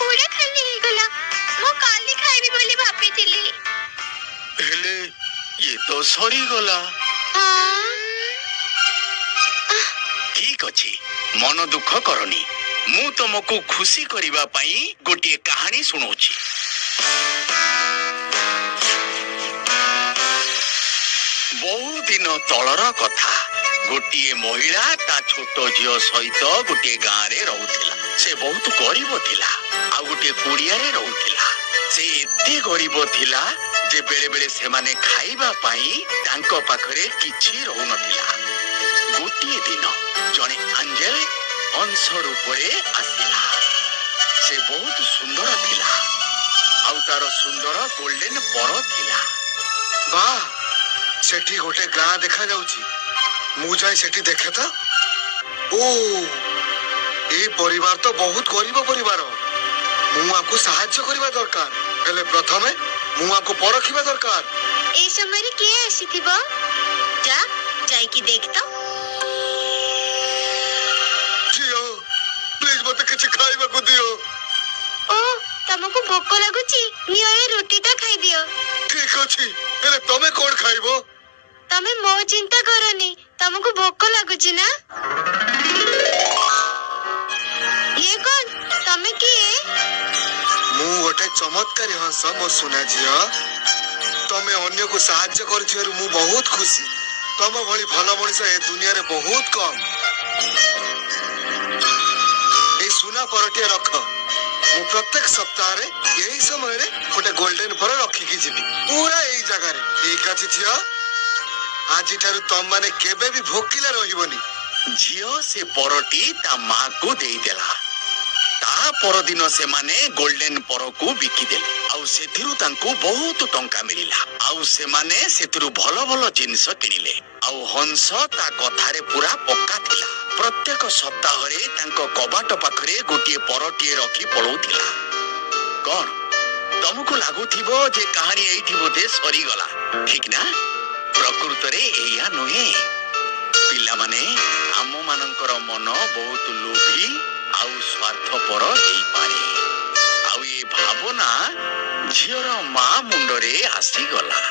पूरा खाली हो गला मो काली खाइबी बोली भाबिथिली हेले ये तो सरी गला ठीक अछि मन दुख करनी मु तुमको खुशी करिबा पई गोटे कहानी सुनौछि बहु दिन तलर कथा गोटे महिला ता छोट झियो सहित गोटे गाँ रे रहउथिला से बहुत गरीब थिला आ गोटे कुड़िया रे रहउथिला से एते गरीब थिला जे बेले बेले से माने खाइबा पई तांको पाखरे किछि रहउ नथिला गोटे दिन जने अंजेल अंश रूपरे आसिला से बहुत सुंदर थिला आ तार सुंदर गोल्डन पर थिला वाह सेठी गोटे गाँ देखा जाउची मु जाई सेठी देखे था ओ ए परिवार तो बहुत गरीब परिवार मु आपको सहायता करबा दरकार हेले प्रथमे मु आपको परखिबा दरकार ए समय रे के आसीथिबो जा जाई की देख तो जियो प्लीज मते किछ खाइबा को दियो ओ तमको भोक लागुची नियो ए रोटी ता खाइ दियो ठीक अछि हेले तमे कोन खाइबो तमे मो चिंता करनी तमको भोक लागुची ना ये कौन तमे किए मु गोटे चमत्कारी हंस मो सुना जियो तमे अन्य को सहायता करथियरु मु बहुत खुशी तम भली भलो मनिष ए दुनिया रे बहुत कम ए सुना परटिया रख मु प्रत्येक सप्ताह रे यही समय रे गोटे गोल्डन पर रखी की जीवी पूरा एई जगह रे ठीक अछि जियो आज ठारू तम माने केबे भी भोकिला रहिबनी झियो से परटी ता मां को देई देला ता परदिन से माने गोल्डन पर को बिकी देले आउ सेथिरु तांको बहुत टंका मिलिला आउ से माने सेथिरु भलो भलो जिंस किनिले आउ हंस ता कथारे पूरा पक्का थिला प्रत्येक सप्ताह रे तांको कबाट पाखरे गोटे परटी रखी पळौथिला कोन तुमको लागुथिबो जे कहानी एठी बोधे सरी गला ठीक ना प्रकृत रे एया नुहे पिला माने आम मानकर मन बहुत लोभी आउ स्वार्थपर हेई पारे आउ ए भावना झियर मां मुंडरे आसी गला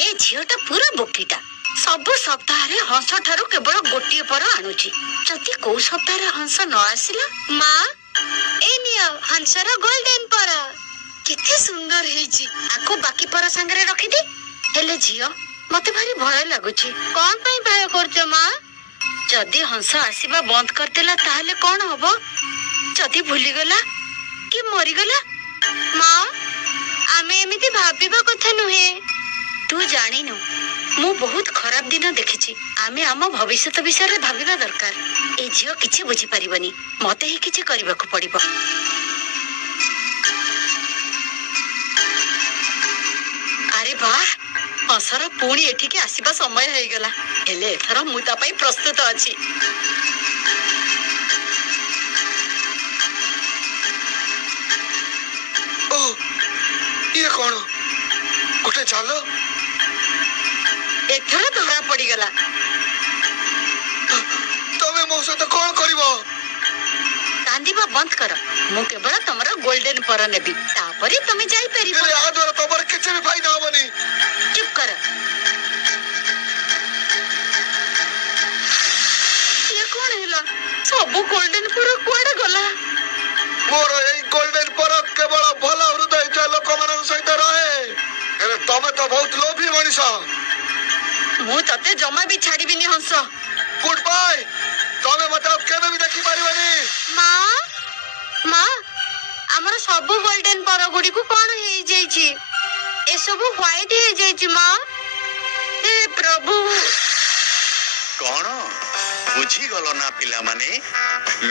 ए झियोटा पूरा बोकीटा सब सप्ताह रे हंस ठारू केवल गोटिए पर आणुची जति को सप्ताह रे हंस न आसिला मां ए नियो हंसर गोल्डन पर केते सुंदर हेची आको बाकी पर संगरे रखी दे हेले झियो मते भारी भय लागुची कोन पई भय करछ मां जदी हंस आसीबा बंद करतेला ताहले कोन हबो जदी भूली गला कि मरी गला मां आमे एमिति भाबिबा कथा नुहे तू जानिनु मु बहुत खराब दिन देखिछि आमे आम भविष्यत विषय रे भाबिबा दरकार ए झियो किछि बुझी परिबनी मते ही किछि करबा को पड़िबो अरे वाह हंसर पुणी एठिके आसीबा समय हो गला हेले एथर मु ता पई प्रस्तुत अछि ओ ये कोन गोटे चालो एथर धरा पड़ी गला तमे मो सहित कोन करिवो कांदीबा बंद कर मु केवल तमरा गोल्डन पर नेबी तापरे तमे जाई परिबो अरे आ द्वारा तमर किछ भी फायदा होबनी चुप कर ये कोन हैला सब गोल्डन पर कोड गला मोर एई गोल्डन पर केवल भला हृदय च लोक मन सहित रहे अरे तमे तो बहुत लोभी मनिष मु तते जमा भी छाड़ीबिनी हंस गुड बाय तमे मतलब केबे भी देखि पारिबनी मां मां हमर सब गोल्डन पर गुडी को कोन हे जाई छी ए सब व्हाइट हे जाई छी मां हे प्रभु कोन बुझी गलो ना पिला माने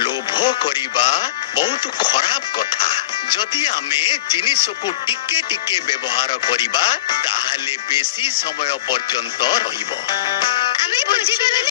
लोभ करिबा बहुत खराब कथा जदि आमे जिनिस को टिके टिके व्यवहार करिबा ताहाले बेसी समय पर्यंत रहिबो आमे बुझी गलो।